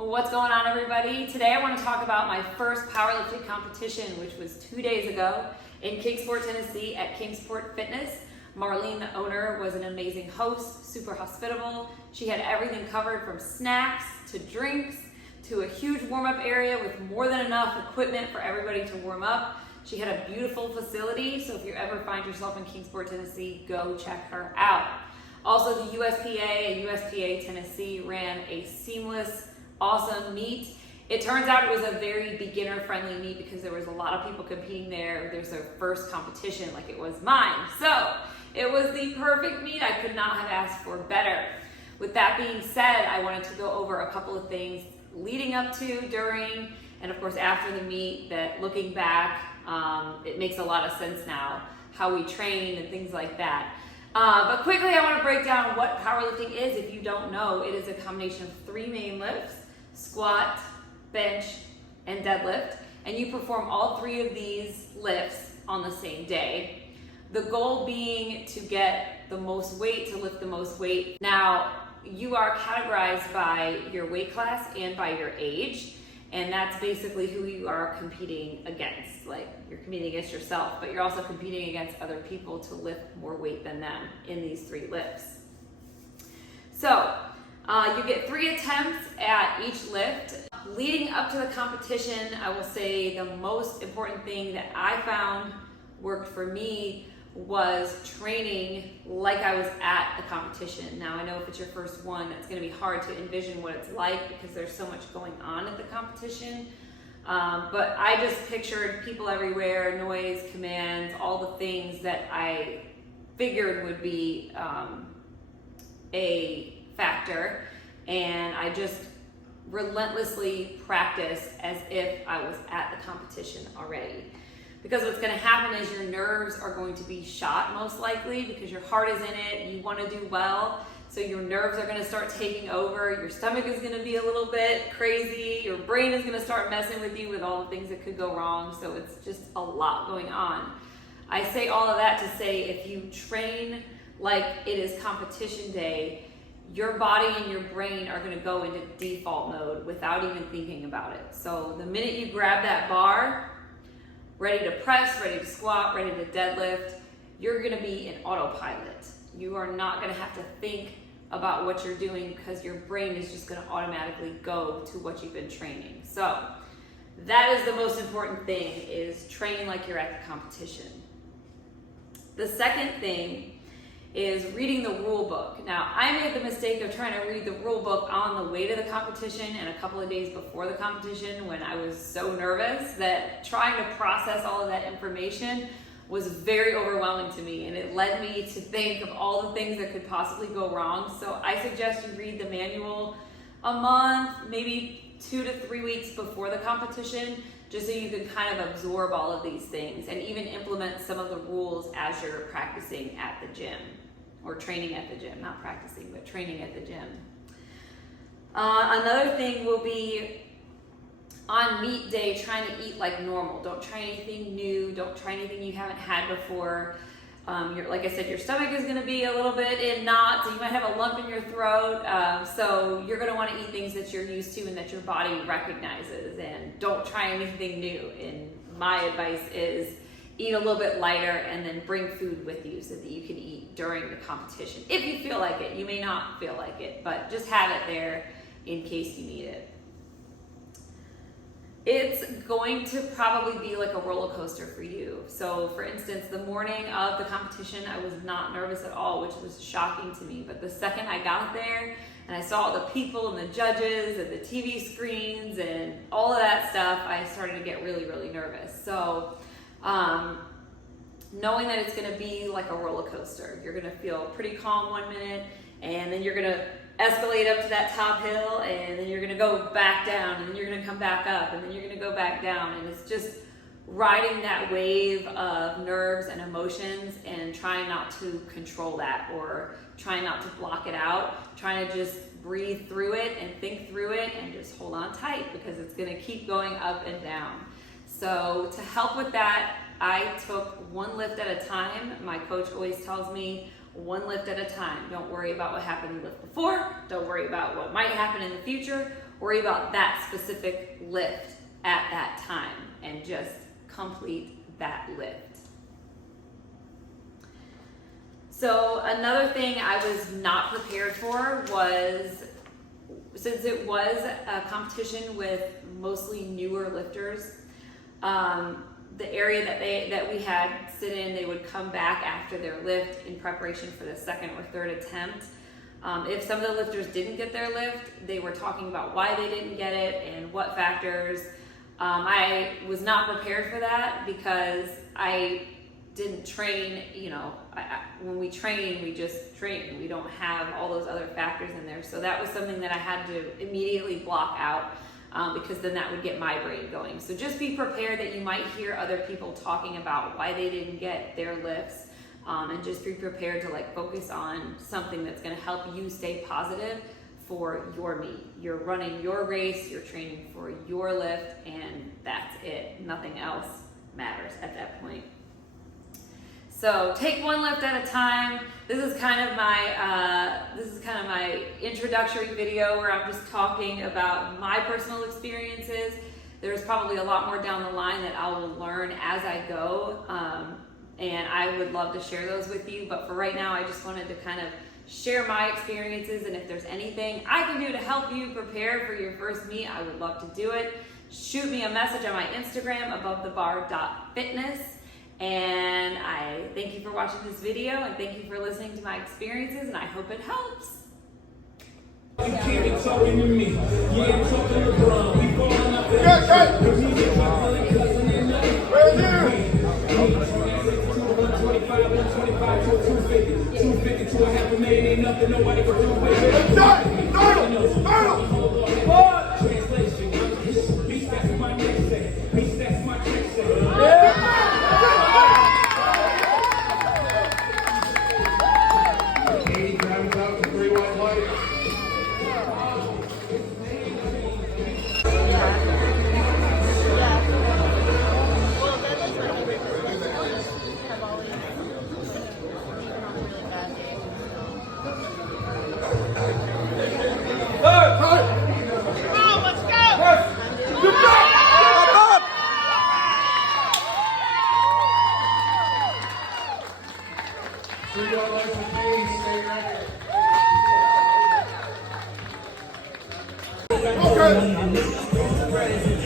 What's going on, everybody? Today I want to talk about my first powerlifting competition, which was 2 days ago in Kingsport, Tennessee at Kingsport Fitness. Marlene, the owner, was an amazing host, super hospitable. She had everything covered from snacks to drinks to a huge warm-up area with more than enough equipment for everybody to warm up. She had a beautiful facility, so if you ever find yourself in Kingsport, Tennessee, go check her out. Also, the USPA and USPA Tennessee ran a seamless, awesome meet. It turns out it was a very beginner-friendly meet because there was a lot of people competing there. There's their first competition like it was mine. So it was the perfect meet. I could not have asked for better. With that being said, I wanted to go over a couple of things leading up to, during, and of course after the meet that, looking back, it makes a lot of sense now, how we train and things like that. But quickly, I want to break down what powerlifting is. If you don't know, it is a combination of 3 main lifts: squat, bench, and deadlift. And you perform all 3 of these lifts on the same day. The goal being to get the most weight, to lift the most weight. Now, you are categorized by your weight class and by your age. And that's basically who you are competing against. Like, you're competing against yourself, but you're also competing against other people to lift more weight than them in these 3 lifts. So, you get 3 attempts at each lift. Leading up to the competition, I will say the most important thing that I found worked for me was training like I was at the competition. Now, I know if it's your first one, it's going to be hard to envision what it's like because there's so much going on at the competition. But I just pictured people everywhere, noise, commands, all the things that I figured would be a factor. And I just relentlessly practiced as if I was at the competition already. Because what's going to happen is your nerves are going to be shot, most likely, because your heart is in it, you want to do well, so your nerves are going to start taking over, your stomach is going to be a little bit crazy, your brain is going to start messing with you with all the things that could go wrong, so it's just a lot going on. I say all of that to say, if you train like it is competition day, your body and your brain are going to go into default mode without even thinking about it. So the minute you grab that bar, ready to press, ready to squat, ready to deadlift, you're gonna be in autopilot. You are not gonna have to think about what you're doing because your brain is just gonna automatically go to what you've been training. So that is the most important thing, is train like you're at the competition. The second thing is reading the rule book. Now, I made the mistake of trying to read the rule book on the way to the competition and a couple of days before the competition when I was so nervous that trying to process all of that information was very overwhelming to me, and it led me to think of all the things that could possibly go wrong. So I suggest you read the manual a month, maybe 2 to 3 weeks before the competition, just so you can kind of absorb all of these things and even implement some of the rules as you're practicing at the gym, or training at the gym, not practicing, but training at the gym. Another thing will be on meet day, trying to eat like normal. Don't try anything new, don't try anything you haven't had before. Like I said, your stomach is gonna be a little bit in knots, so you might have a lump in your throat. So you're gonna wanna eat things that you're used to and that your body recognizes, and don't try anything new. And my advice is eat a little bit lighter and then bring food with you so that you can eat during the competition. If you feel like it, you may not feel like it, but just have it there in case you need it. It's going to probably be like a roller coaster for you. So for instance, the morning of the competition, I was not nervous at all, which was shocking to me. But the second I got there and I saw all the people and the judges and the TV screens and all of that stuff, I started to get really, really nervous. So knowing that it's gonna be like a roller coaster, you're gonna feel pretty calm 1 minute, and then you're gonna escalate up to that top hill, and then you're gonna go back down, and then you're gonna come back up, and then you're gonna go back down, and it's just riding that wave of nerves and emotions and trying not to control that or trying not to block it out, trying to just breathe through it and think through it and just hold on tight because it's gonna keep going up and down. So to help with that, I took 1 lift at a time. My coach always tells me 1 lift at a time. Don't worry about what happened the lift before. Don't worry about what might happen in the future. worry about that specific lift at that time and just complete that lift. So another thing I was not prepared for was, since it was a competition with mostly newer lifters, the area that we had sit in, they would come back after their lift in preparation for the second or third attempt. If some of the lifters didn't get their lift, they were talking about why they didn't get it and what factors. I was not prepared for that because I didn't train, when we train, we just train. We don't have all those other factors in there. So that was something that I had to immediately block out because then that would get my brain going. So just be prepared that you might hear other people talking about why they didn't get their lifts, and just be prepared to focus on something that's going to help you stay positive for your meet. You're running your race, you're training for your lift, and that's it. Nothing else matters at that point. So take one lift at a time. This is kind of my introductory video where I'm just talking about my personal experiences. There's probably a lot more down the line that I will learn as I go, and I would love to share those with you. But for right now, I just wanted to kind of share my experiences, and if there's anything I can do to help you prepare for your first meet, I would love to do it. Shoot me a message on my Instagram, abovethebar.fitness. And I thank you for watching this video, and thank you for listening to my experiences, and I hope it helps. You keep talking to me. You ain't talking to Bron. We falling up there. The music dropping, cussing and nothing. Right there. 125, 125 to a 250. 250 to a half a million ain't nothing nobody can do with it. Translation. Beast, that's my next say. Beast, that's my next say. Yeah. 80 grams out to 3 white lights. Okay.